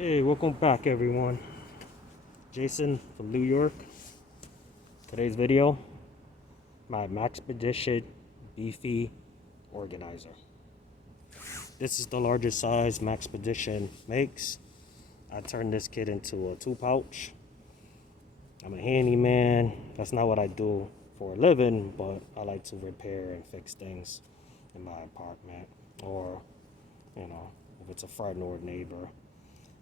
Hey, welcome back everyone. Jason from New York. Today's video, my Maxpedition Beefy organizer. This is the largest size Maxpedition makes. I turned this kit into a 2-pouch. I'm a handyman. That's not what I do for a living, but I like to repair and fix things in my apartment, or if it's a friend or a neighbor.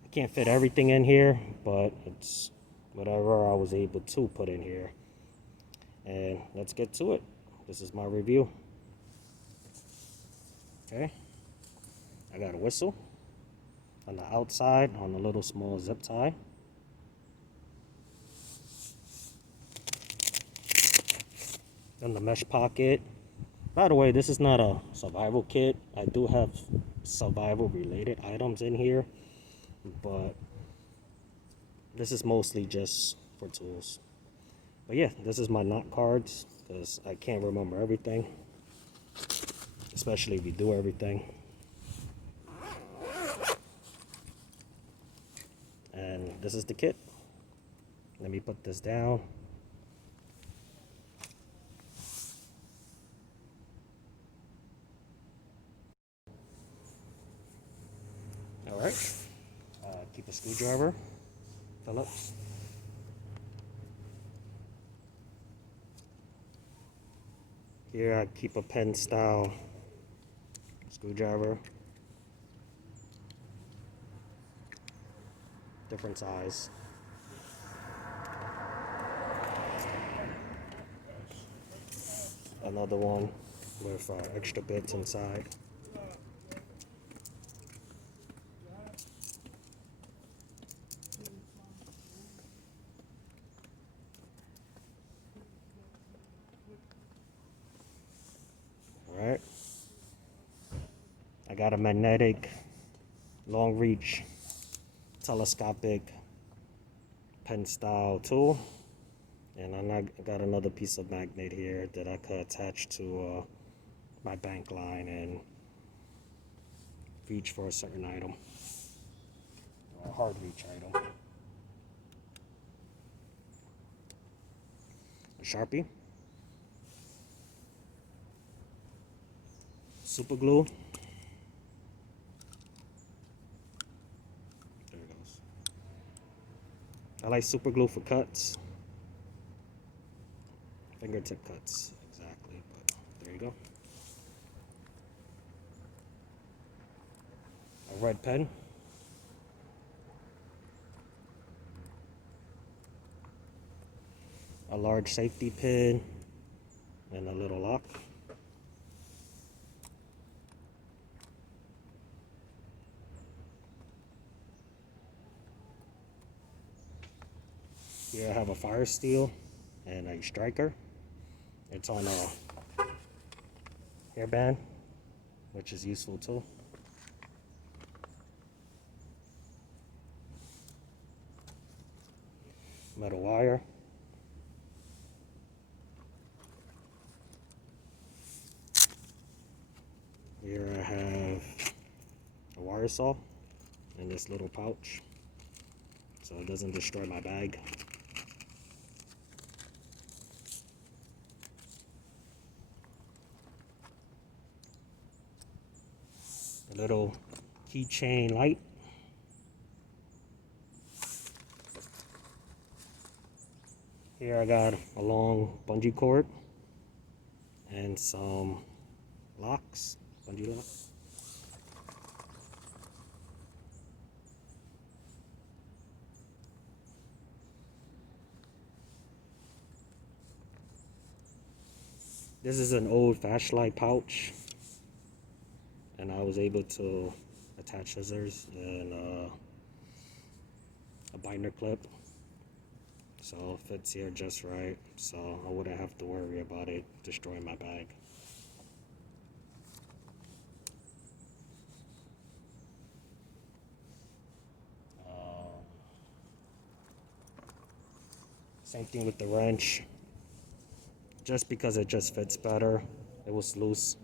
I can't fit everything in here, but it's whatever I was able to put in here. And let's get to it. This is my review. Okay. I got a whistle on the outside on a little small zip tie. In the mesh pocket. By the way, this is not a survival kit. I do have survival related items in here, but this is mostly just for tools. But yeah, this is my knot cards because I can't remember everything, especially if you do everything. And this is the kit. Let me put this down. All right. Keep a screwdriver, Phillips. Here I keep a pen style screwdriver, different size. Another one with extra bits inside. Alright. I got a magnetic, long reach, telescopic pen style tool. And I got another piece of magnet here that I could attach to my bank line and reach for a certain item, or a hard reach item. A Sharpie, super glue. There it goes. I like super glue for cuts. Fingertip cuts, exactly, but there you go. A red pen. A large safety pin and a little lock. Here I have a fire steel and a striker. It's on a hairband, which is useful too. Metal wire. Here I have a wire saw in this little pouch, so it doesn't destroy my bag. A little keychain light. Here I got a long bungee cord and some locks, bungee locks. This is an old flashlight pouch, and I was able to attach scissors and a binder clip, so it fits here just right, so I wouldn't have to worry about it destroying my bag. Same thing with the wrench. Just because it just fits better, it was loose,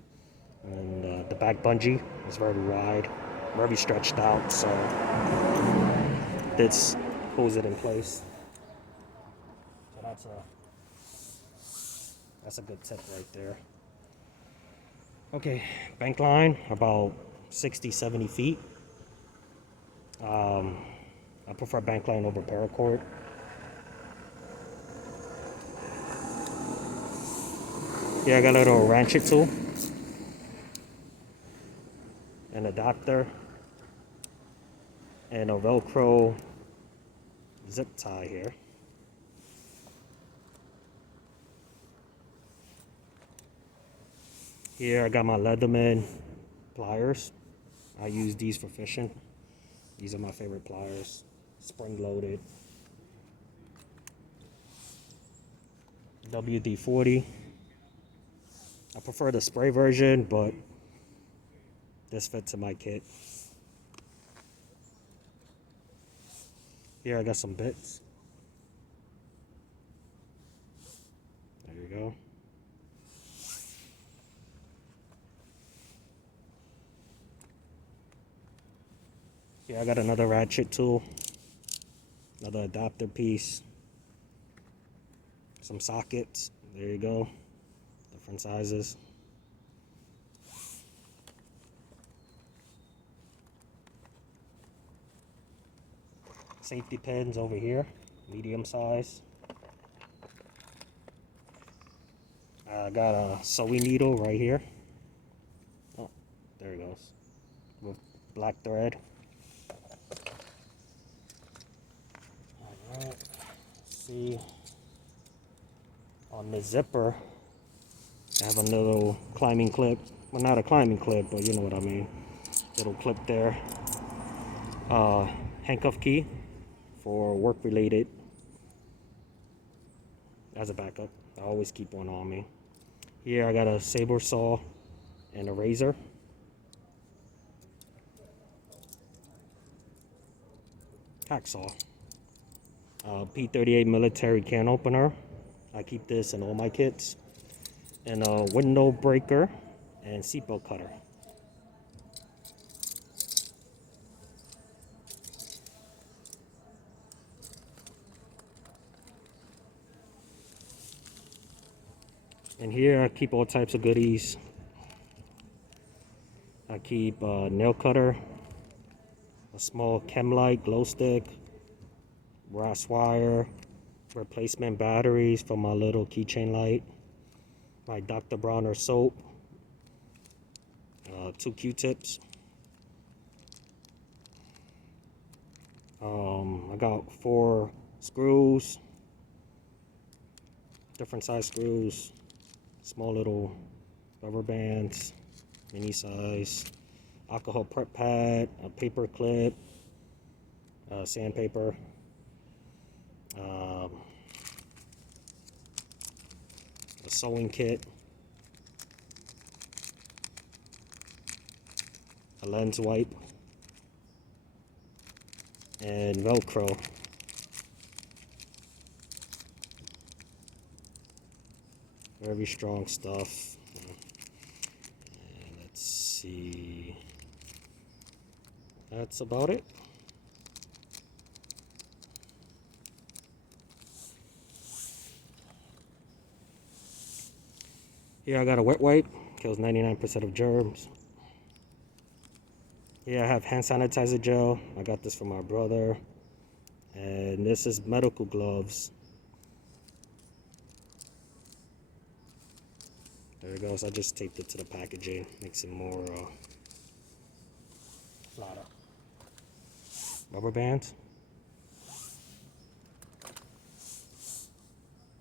and the back bungee is very wide, very stretched out, so this holds it in place. So that's a good tip right there. Okay, bank line about 60-70 feet. I prefer bank line over paracord. Yeah, I got a little ratchet tool, an adapter, and a Velcro zip tie here. Here I got my Leatherman pliers. I use these for fishing. These are my favorite pliers, spring loaded. WD-40. I prefer the spray version, but this fits in my kit. Here I got some bits. There you go. Here I got another ratchet tool, another adapter piece, some sockets. There you go, different sizes. Safety pins over here, medium size. I got a sewing needle right here. Oh, there it goes, with black thread. Alright, see, on the zipper, I have a little climbing clip. Well, not a climbing clip, but you know what I mean. Little clip there. Handcuff key for work related as a backup. I always keep one on me. Here I got a saber saw and a razor. Hacksaw. P38 military can opener. I keep this in all my kits. And a window breaker and seatbelt cutter. And here I keep all types of goodies. I keep a nail cutter, a small chem light glow stick, brass wire, replacement batteries for my little keychain light, my Dr. Bronner soap, 2 Q-tips. I got 4 screws, different size screws, small little rubber bands, mini size, alcohol prep pad, a paper clip, sandpaper, a sewing kit, a lens wipe, and Velcro. Very strong stuff. And let's see. That's about it. Here I got a wet wipe, kills 99% of germs. Here I have hand sanitizer gel. I got this from my brother. And this is medical gloves. There it goes. I just taped it to the packaging. Makes it more flatter. Rubber bands.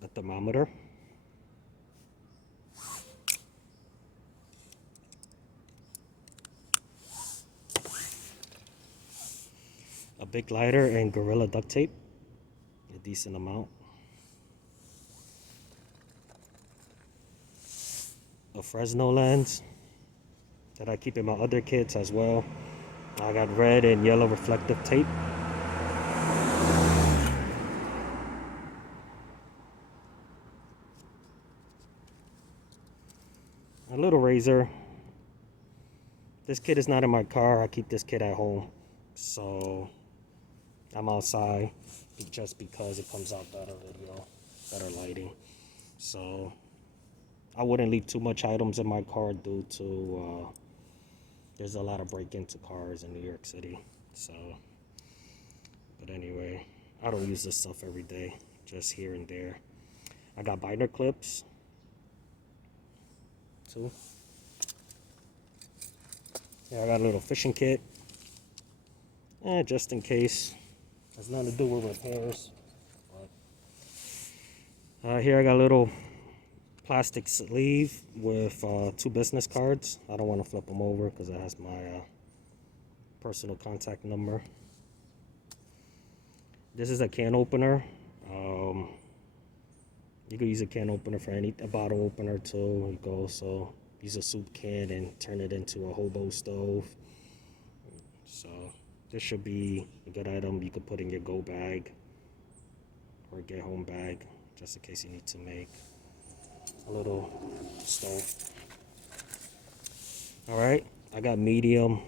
A thermometer. A big lighter and Gorilla duct tape. A decent amount. A Fresno lens that I keep in my other kits as well. I got red and yellow reflective tape. A little razor. This kit is not in my car. I keep this kit at home. So I'm outside just because it comes out better video, better lighting. So I wouldn't leave too much items in my car due to there's a lot of break-into cars in New York City. So, but anyway, I don't use this stuff every day, just here and there. I got binder clips too. Yeah, I got a little fishing kit. Just in case. Has nothing to do with repairs. But, here I got a little plastic sleeve with 2 business cards. I don't want to flip them over because it has my personal contact number. This is a can opener. You could use a can opener for a bottle opener too. You could also use a soup can and turn it into a hobo stove. So this should be a good item you could put in your go bag or get home bag, just in case you need to make a little stove. All right, I got medium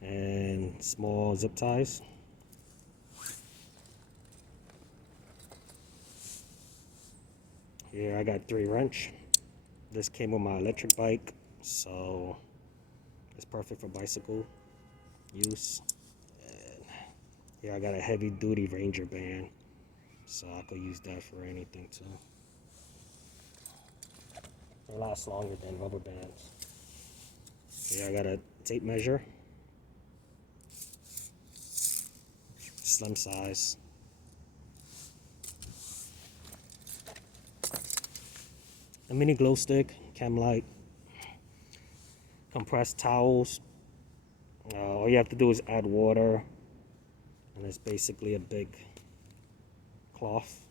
and small zip ties. Here I got 3 wrench. This came with my electric bike, so it's perfect for bicycle use. And here I got a heavy duty Ranger band, so I could use that for anything too. It lasts longer than rubber bands. Here I got a tape measure, slim size. A mini glow stick, chem light, compressed towels. All you have to do is add water, and it's basically a big cloth.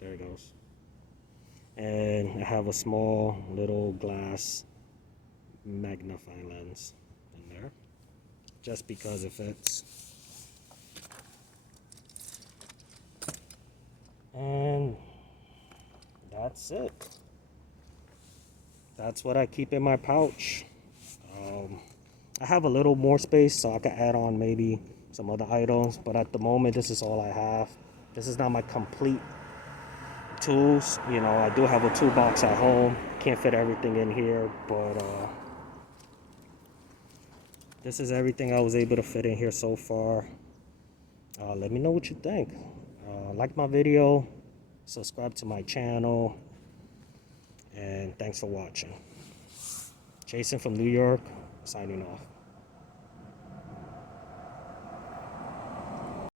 There it goes. And I have a small little glass magnifying lens in there, just because it fits. And that's it. That's what I keep in my pouch. I have a little more space, so I can add on maybe some other items, but at the moment this is all I have. This is not my complete tools. You know, I do have a toolbox at home. Can't fit everything in here, but this is everything I was able to fit in here so far. Let me know what you think. Like my video, subscribe to my channel, and thanks for watching. Jason from New York, signing off.